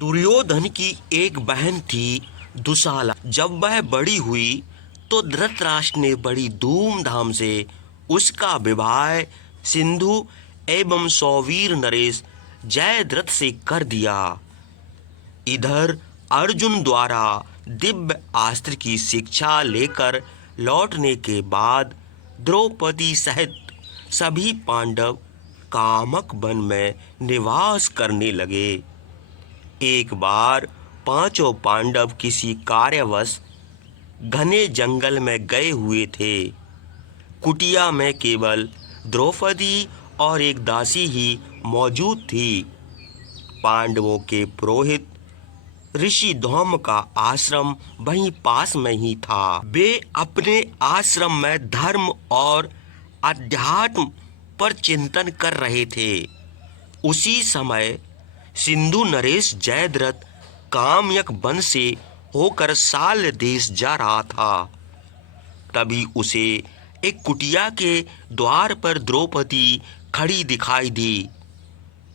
दुर्योधन की एक बहन थी दुशाला। जब वह बड़ी हुई तो धृतराष्ट्र ने बड़ी धूमधाम से उसका विवाह सिंधु एवं सौवीर नरेश जयद्रथ से कर दिया। इधर अर्जुन द्वारा दिव्य अस्त्र की शिक्षा लेकर लौटने के बाद द्रौपदी सहित सभी पांडव कामक वन में निवास करने लगे। एक बार पांचों पांडव किसी कार्यवश घने जंगल में गए हुए थे। कुटिया में केवल द्रौपदी और एक दासी ही मौजूद थी। पांडवों के पुरोहित ऋषि धौम का आश्रम वहीं पास में ही था। वे अपने आश्रम में धर्म और अध्यात्म पर चिंतन कर रहे थे। उसी समय सिंधु नरेश जयद्रथ कामयक वन से होकर साल्य देश जा रहा था। तभी उसे एक कुटिया के द्वार पर द्रौपदी खड़ी दिखाई दी।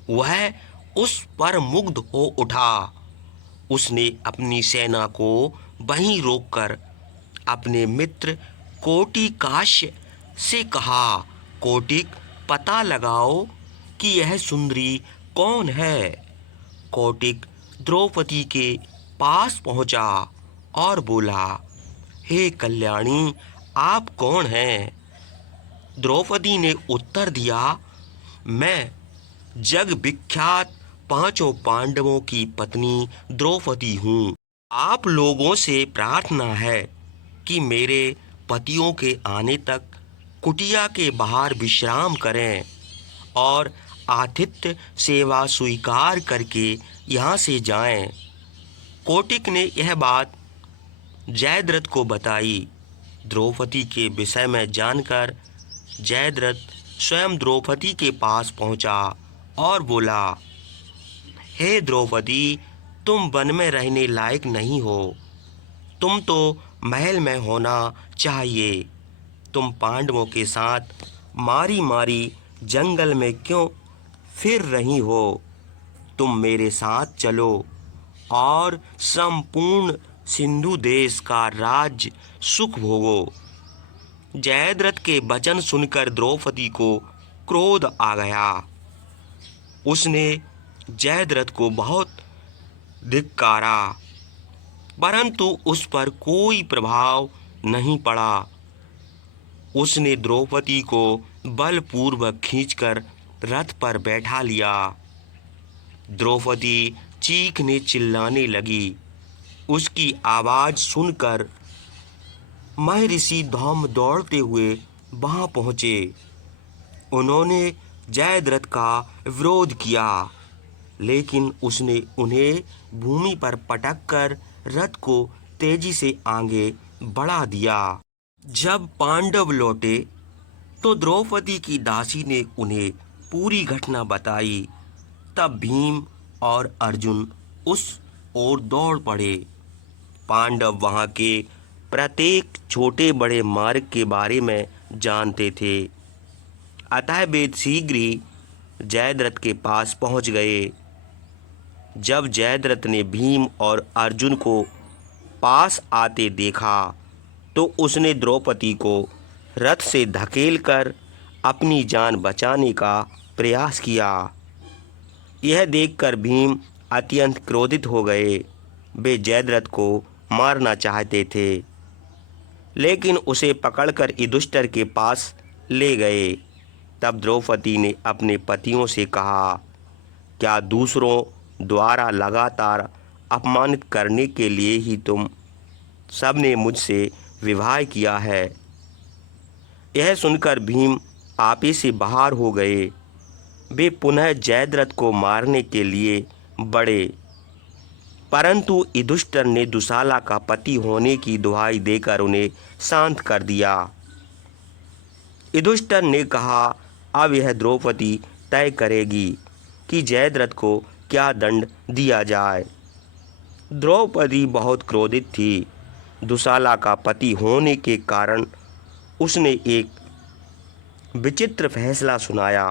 वह उस पर मुग्ध हो उठा। उसने अपनी सेना को वहीं रोककर अपने मित्र कोटिकाश्य से कहा, कोटिक, पता लगाओ कि यह सुंदरी कौन है। कोटिक द्रौपदी के पास पहुंचा और बोला, हे कल्याणी, आप कौन हैं? द्रौपदी ने उत्तर दिया, मैं जग विख्यात पांचों पांडवों की पत्नी द्रौपदी हूँ। आप लोगों से प्रार्थना है कि मेरे पतियों के आने तक कुटिया के बाहर विश्राम करें और आतिथ्य सेवा स्वीकार करके यहाँ से जाएं। कोटिक ने यह बात जयद्रथ को बताई। द्रौपदी के विषय में जानकर जयद्रथ स्वयं द्रौपदी के पास पहुंचा और बोला, हे द्रौपदी, तुम वन में रहने लायक नहीं हो। तुम तो महल में होना चाहिए। तुम पांडवों के साथ मारी मारी जंगल में क्यों फिर रही हो? तुम मेरे साथ चलो और संपूर्ण सिंधु देश का राज्य सुख भोगो। जयद्रथ के वचन सुनकर द्रौपदी को क्रोध आ गया। उसने जयद्रथ को बहुत धिक्कारा, परंतु उस पर कोई प्रभाव नहीं पड़ा। उसने द्रौपदी को बलपूर्वक खींचकर रथ पर बैठा लिया। द्रौपदी चीखने चिल्लाने लगी। उसकी आवाज सुनकर महर्षि धौम दौड़ते हुए वहां पहुंचे। उन्होंने जयद्रथ का विरोध किया, लेकिन उसने उन्हें भूमि पर पटककर रथ को तेजी से आगे बढ़ा दिया। जब पांडव लौटे तो द्रौपदी की दासी ने उन्हें पूरी घटना बताई। तब भीम और अर्जुन उस ओर दौड़ पड़े। पांडव वहां के प्रत्येक छोटे बड़े मार्ग के बारे में जानते थे, अतः वे शीघ्र ही जयद्रथ के पास पहुंच गए। जब जयद्रथ ने भीम और अर्जुन को पास आते देखा तो उसने द्रौपदी को रथ से धकेलकर अपनी जान बचाने का प्रयास किया। यह देखकर भीम अत्यंत क्रोधित हो गए। वे जयद्रथ को मारना चाहते थे, लेकिन उसे पकड़कर युधिष्ठिर के पास ले गए। तब द्रौपदी ने अपने पतियों से कहा, क्या दूसरों द्वारा लगातार अपमानित करने के लिए ही तुम सबने मुझसे विवाह किया है? यह सुनकर भीम आपे से बाहर हो गए। वे पुनः जयद्रथ को मारने के लिए बढ़े, परंतु युधिष्ठिर ने दुशाला का पति होने की दुहाई देकर उन्हें शांत कर दिया। युधिष्ठिर ने कहा, अब यह द्रौपदी तय करेगी कि जयद्रथ को क्या दंड दिया जाए। द्रौपदी बहुत क्रोधित थी। दुशाला का पति होने के कारण उसने एक विचित्र फैसला सुनाया।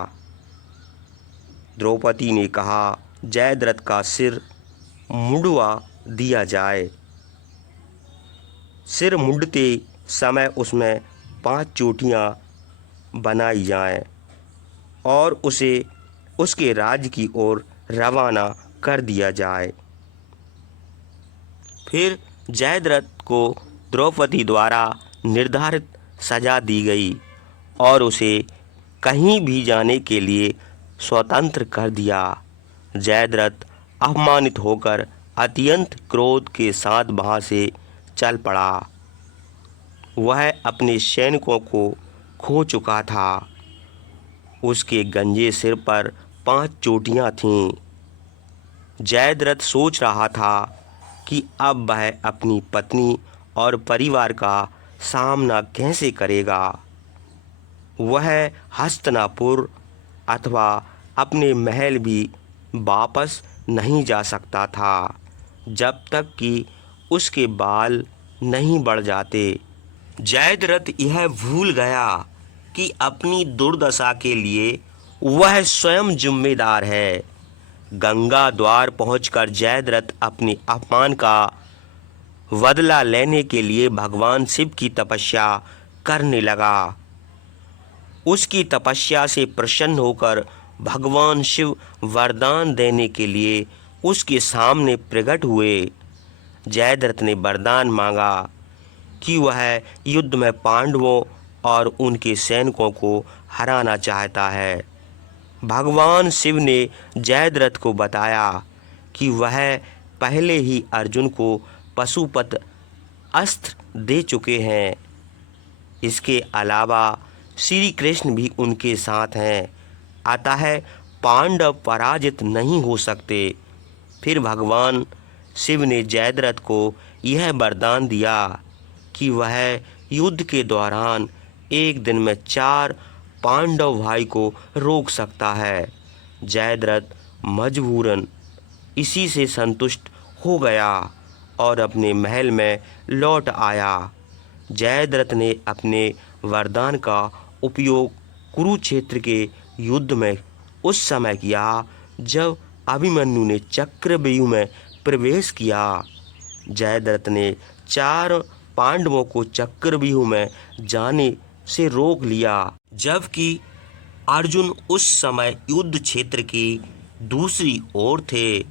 द्रौपदी ने कहा, जयद्रथ का सिर मुंडवा दिया जाए। सिर मुंडते समय उसमें 5 चोटियां बनाई जाएं और उसे उसके राज्य की ओर रवाना कर दिया जाए। फिर जयद्रथ को द्रौपदी द्वारा निर्धारित सजा दी गई और उसे कहीं भी जाने के लिए स्वतंत्र कर दिया। जयद्रथ अपमानित होकर अत्यंत क्रोध के साथ वहां से चल पड़ा। वह अपने सैनिकों को खो चुका था। उसके गंजे सिर पर 5 चोटियां थीं। जयद्रथ सोच रहा था कि अब वह अपनी पत्नी और परिवार का सामना कैसे करेगा। वह हस्तिनापुर अथवा अपने महल भी वापस नहीं जा सकता था जब तक कि उसके बाल नहीं बढ़ जाते। जयद्रथ यह भूल गया कि अपनी दुर्दशा के लिए वह स्वयं जिम्मेदार है। गंगा द्वार पहुंचकर जयद्रथ अपने अपमान का बदला लेने के लिए भगवान शिव की तपस्या करने लगा। उसकी तपस्या से प्रसन्न होकर भगवान शिव वरदान देने के लिए उसके सामने प्रकट हुए। जयद्रथ ने वरदान मांगा कि वह युद्ध में पांडवों और उनके सैनिकों को हराना चाहता है। भगवान शिव ने जयद्रथ को बताया कि वह पहले ही अर्जुन को पशुपत अस्त्र दे चुके हैं। इसके अलावा श्री कृष्ण भी उनके साथ हैं, अतः पांडव पराजित नहीं हो सकते। फिर भगवान शिव ने जयद्रथ को यह वरदान दिया कि वह युद्ध के दौरान एक दिन में 4 पांडव भाई को रोक सकता है। जयद्रथ मजबूरन इसी से संतुष्ट हो गया और अपने महल में लौट आया। जयद्रथ ने अपने वरदान का उपयोग कुरुक्षेत्र के युद्ध में उस समय किया जब अभिमन्यु ने चक्रव्यूह में प्रवेश किया। जयद्रथ ने 4 पांडवों को चक्रव्यूह में जाने से रोक लिया, जबकि अर्जुन उस समय युद्ध क्षेत्र की दूसरी ओर थे।